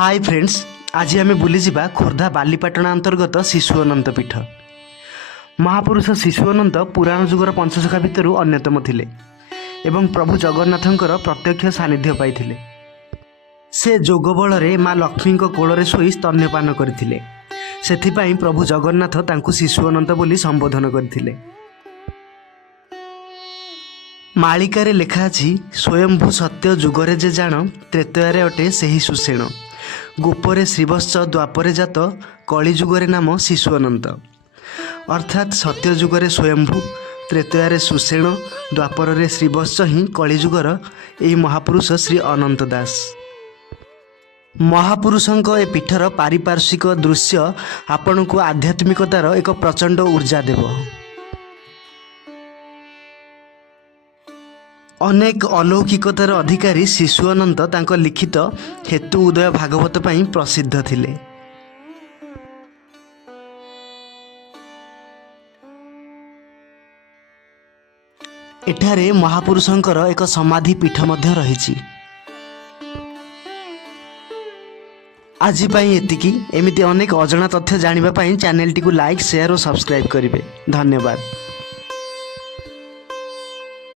Hi friends, आज आम बुलीजा खोर्धा बालीपाटना अंतर्गत शिशु अनंत पीठ। महापुरुष शिशु अनंत पुराण जुगर पंचसखा भितर अन्यतम थिले एवं प्रभु जगन्नाथंकर प्रत्यक्ष सानिध्य पाइथिले। से जोग बल माँ लक्ष्मी कोଳରେ शोई स्तन्यपान करथिले। सेथिपाई प्रभु जगन्नाथ तांकु शिशु अनंत बोली संबोधन करथिले। मालिकारे लेखा अछि, स्वयंभू सत्य जुगरे जे जान, त्रेतयारे अटे सेही सुसेण। गोपरे श्रीवत्स, द्वापरे जात, कली जुगरे नाम शिशु अनंत। अर्थात सत्य जुगरे स्वयंभू, त्रेतयारे सुसेण, द्वापरे श्रीवत्स ही कलिजुगर एही महापुरुष श्री अनंत दास। महापुरुषंक ए पीठर पारिपार्श्विक दृश्य आपण को आध्यात्मिकतार एक प्रचंड ऊर्जा देव। अनेक अलौकिकतार अधिकारी शिशु अनंत तांको लिखित हेतु उदय भागवत पाई प्रसिद्ध थिले। एठारे महापुरुषंकर एक समाधि पीठ मध्य रहिछि। आज पाई एतिकी। एमिति अनेक अजଣା तथ्य जानिबा पाई चैनल टी को लाइक, शेयर और सब्सक्राइब करिवे। धन्यवाद।